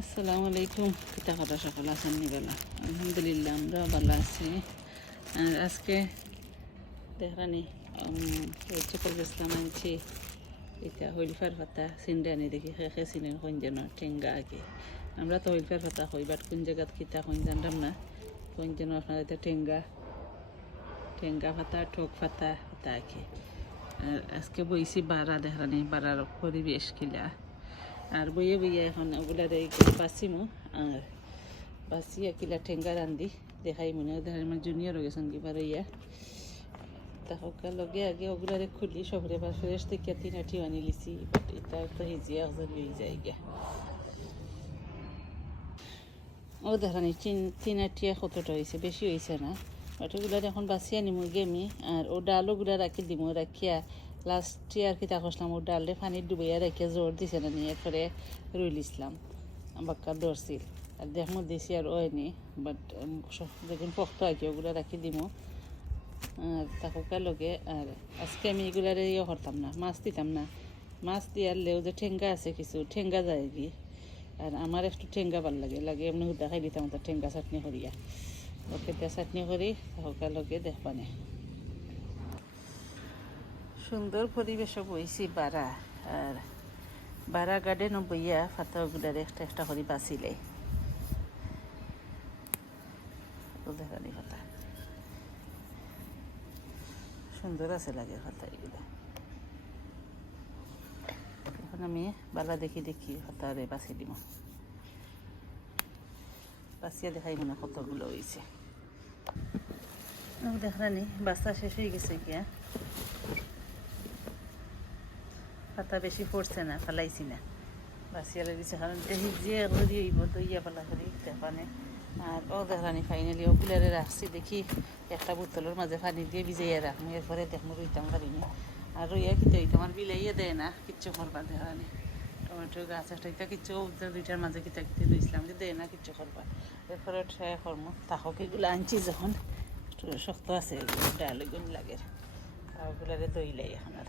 আসসালামু আলাইকুম। কিতা কথা সকাল আছেন নিবেলা? আলহামদুলিল্লাহ আমরা ভালো আছি। আর আজকে দেখানি চকল বেসলাম আনছি এটা হইলফার পাতা চিন্ডে আনি দেখি চিনেন কোন যেন, ঠেঙ্গা আগে। আমরা তো হইলফার পাতা হই বাট কোন জায়গাত কিতা কোন জানতাম না। কোন যেন আপনার এটা ঠেঙ্গা ঠেঙ্গা পাতা ঠোক পাতা পাতা আঁকে আর আজকে বইছি বারা দেখানি বারার পরিবেশ কিলা। আর বইয়ে বইয়ে এখন ওগুলা বাসিমু। আর বাসিয়া কিলা ঠেঙ্গা রান্ধি। দেখাই মনে হয় মানে জুনিয়র হয়ে গেছেন কি পারে ইয়া। তাহকা লগে আগে ওগুলারে খুলি সবরে বা ফ্রেশ থেকে তিন আঠি আনি লিছি বাট এটা তো হিজিয়া একজন লই যায় গিয়া। ও দেখানি, তিন আটিয়া কতটা হয়েছে, বেশি হয়েছে না। বাট ওগুলার এখন বাসিয়া নিমু গেমি, আর ও ডালগুলা রাখি দিমু, রাখিয়া লাস্ট ইয়ার কিতা করছিলাম ও ডালে পানি ডুবাইয়া রাখিয়া জোর দিছে না নিয়ে এরপরে রুই লিছিলাম। বাক্কা দৌড়ছিল আর দেখমো দিছি আর ওয়নি বাট দেখুন পক্ত আর কি ওগুলো রাখি দিমু। আর তাকুকার লগে, আর আজকে আমি এগুলারে ইয়ে করতাম না, মাছ দিতাম না। মাছ দিয়ার লেও যে ঠেঙ্গা আছে কিছু, ঠেঙ্গা যায় কি। আর আমার একটু ঠেঙ্গা ভালো লাগে লাগে এমনি হুদা খাই দিতাম তো ঠেঙ্গা চাটনি করিয়া। ওকে চাটনি করি তাকুকার লগে দেখবানে সুন্দর পরিবেশও বইছি বারা আর বারা গার্ডেনও বইয়া ফাতাগুলার একটা একটা করে বাঁচিলে। দেখানি ফাতা সুন্দর আছে লাগে ফাতা এগুলো এখন আমি বালা দেখি দেখি ফাতারে বাছি দিব বাঁচিয়া দেখাই মনে কতগুলো হয়েছে দেখানি বাচ্চা শেষ হয়ে গেছে গিয়া পাতা বেশি পড়ছে না, ফেলাইছি না। বাসিয়ালে দিছে কারণ দেখি যে করি হইব তো ইয়া ফেলা করি দেখানে আর ও দেখানি ফাইনালি ওগুলারে রাখছি, দেখি একটা বোতলের মাঝে পানি দিয়ে ভিজাইয়া রাখব, এরপরে দেখব রুইতাম পারিনি আর রুইয়া কিতে হইতাম আর বিলাইয়া দেয় না, কিচ্ছু করবা দেখানি টমেটো গাছ একটা ইটা কিচ্ছু দুইটার মাঝে কিতা কিতে দিয়েছিলাম যে দেয় না, কিচ্ছু করবা। এরপরে ট্রাই করব তাহক এগুলো আনছি যখন, একটু শক্ত আছে এগুলো ডাল গুণ লাগে। ওগুলারে দইলাই এখন আর।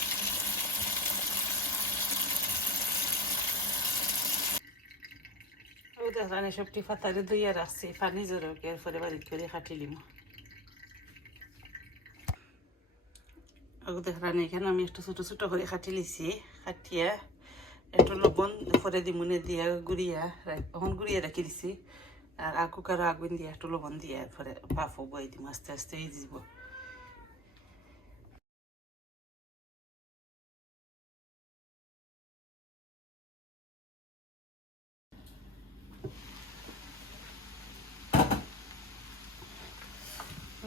দিবি ও দেখলাম এসবটি ফাতারে দইয়া রাখছি, পানি জোরকে এরপরে বাড়িতে করে কাটিলিম দেখলাম এখানে আমি একটু ছোটো ছোটো করে কাটি লিছি কাটিয়া একটু লবণ পরে দিমুনে দিয়া গুড়িয়া এখন গুড়িয়া রাখি দিছি আর আকু কারও আগুন দিয়া একটু লবণ দিয়া এরপরে বাফও বই দিম, আস্তে আস্তে এই দিব।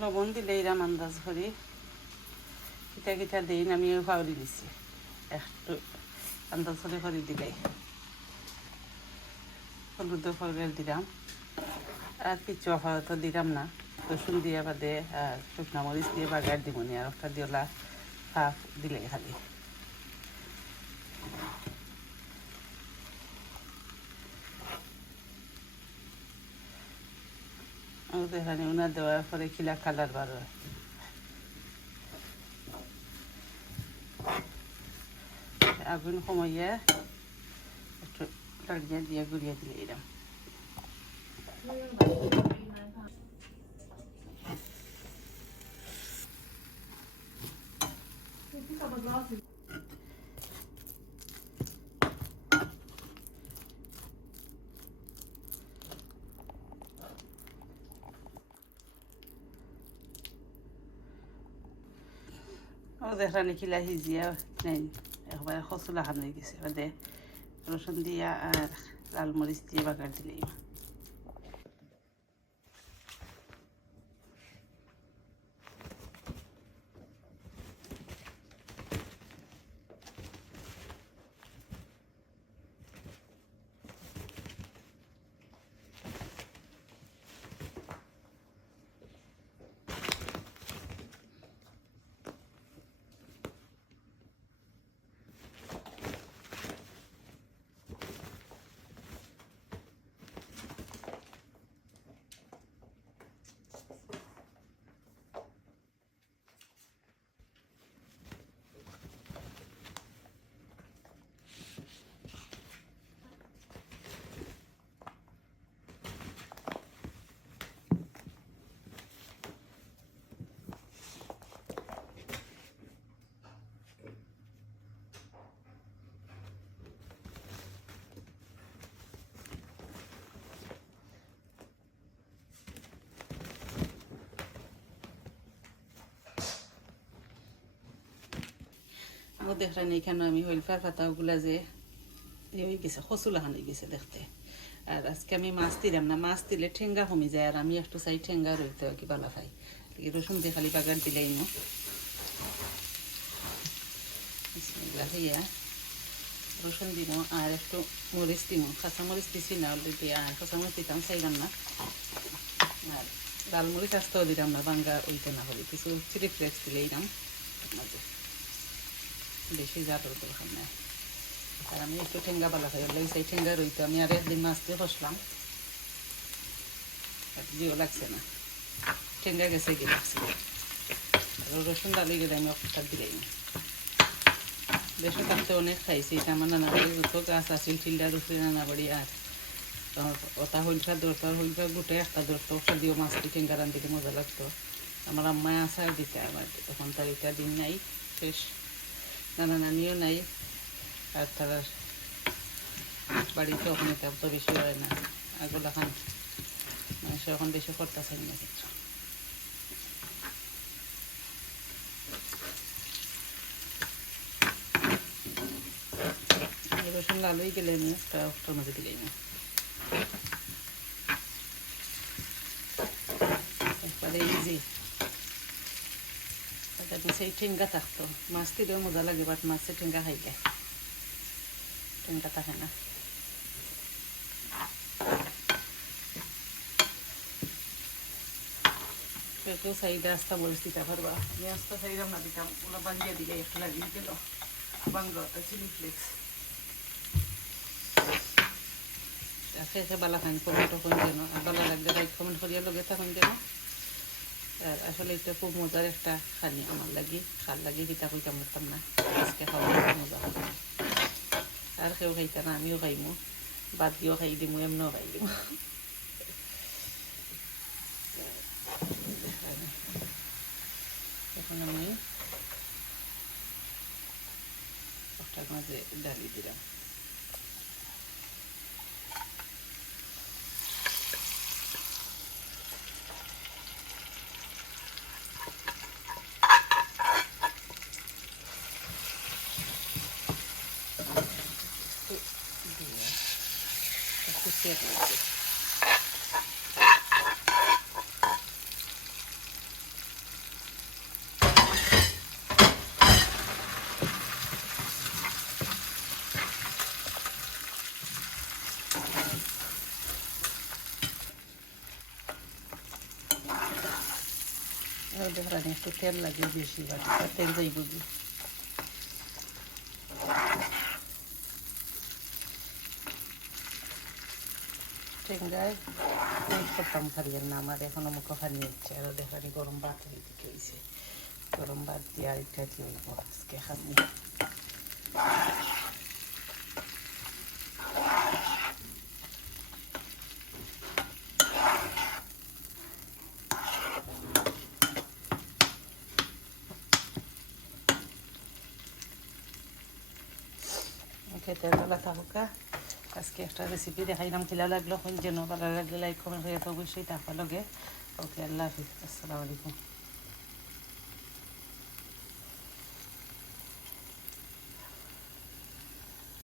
লবণ দিলে এরাম আন্দাজ করি কিতা কিতা দিন আমি ফাউরি দিছি। একটু আন্দাজ করে করে দিলাই। হলুদ পাউডার দিলাম। আর কিছু আপাতত দিলাম না। রসুন দিয়ে বাদে আর শুকনা মরিচ দিয়ে বাগার দিব নি আর একটা দিওলা হাফ দিলে খালি। এখানে উনার দেওয়ার পরে খিলা কালার বার হয় আগুন কমাইয়া একটু লাড়িয়া দিয়ে গুড়িয়া দিলে এরম ও দেখলাম খিলা সিজিয়া নেই একবারে খসলা খান হয়ে গেছে বাদে রসুন দিয়া আর লাল মরিচ দিয়ে বাগার দিলেই ও দেখলেন এখানে আমি হইলফার পাতাগুলা যে হয়ে গেছে খসুলাহান হয়ে গেছে দেখতে। আর আজকে আমি মাছ দিলাম না, মাছ দিলে ঠেঙ্গা কমে যায় আর আমি একটু চাই ঠেঙ্গা রইতে হয় কি বালা এই রসুন দিয়ে খালি বাগার দিলাই নো হইয়া রসুন দিব আর একটু মরিচ দিব কাঁচা মরিচ দিছি না অলরেডি আর কাঁচা মরিচ দিতাম চাইলাম না। আর লাল মরিচ আসতেও দিলাম না বাঙ্গা ওইতে না হলে। কিছু চিলি ফ্লেক্স দিলেই নাম মাঝে বেশি আর আমি একটু ঠেঙ্গা বালা খাই ওগুলো সেই ঠেঙ্গা রইতো, আমি আর একদিন লাগছে না। ঠেঙ্গা গেছে গিয়ে লাগছে। রসুন ডালি গেলে আমি অপেক্ষা অনেক খাইছি, এটা আমার নানা বাড়ি যত গাছ আছিল ঠিলডা রুফি নানা বাড়ি আর ওটা দরকার একটা দরকার, ওটা দিও মাছ ঠেঙ্গা রান্ধিতে মজা লাগতো। আমার আম্মায় আসার দিতে, আমার তখন তার এটা দিন নাই, শেষ। নানা নানিও নাই। আর তারা বাড়িতে ওখানে তো বেশি হয় না। আগলা খান মানুষ এখন বেশি করতেছেন না। কিছু রসুন গেলে মধ্যে দিলেই না সেই ঠেঙ্গা থাকতো মাছ দিলেও মজা লাগে বাট মাছে ঠেঙ্গা খাইতে ঠেঙ্গা থাকে না কেউ সাইডে আস্তা মরিচ দিতে পারবা আমি আস্তা সাইডাম না দিতাম ওগুলো বাঙ্গিয়ে দিলে একটু লাগিয়ে দিল বাঙ্গা চিলি ফ্লেক্স খেয়ে বালা খান কমেন্টও কোন যেন আর ভালো লাগলে কমেন্ট করিয়া লগে থাকুন যেন আর আসলে এটা খুব মজার একটা খানি আমার লাগি। খার লাগি কিতা কইতাম পারতাম না। আজকে খাওয়া মজা আর কেউ খাইতা না, আমিও খাইমু। বাদ দিয়েও খাই দিমু, এমনও খাই দিমু। এখন আমি ডালি দিলাম। লাগবে আর দেখেন একটু তেল লাগে বেশি বাড়ি তেল যাইব টেঙ্গায় ওই করতাম খারিয়ের না, আমার এখনও মুখো খানি হচ্ছে। আর দেখানি গরম ভাত দিকে হয়েছে গরম ভাত দিয়ে আর এটা দিয়ে আজকে খানি খেতে ভালো থাকুক আজকে একটা রেসিপি দেখাইলাম কিলা লাগল যেন ভালো লাগলে লাইক কমেন্ট হয়ে অবশ্যই থাকা লগে। ওকে আল্লাহ হাফিজ, আসসালামু আলাইকুম।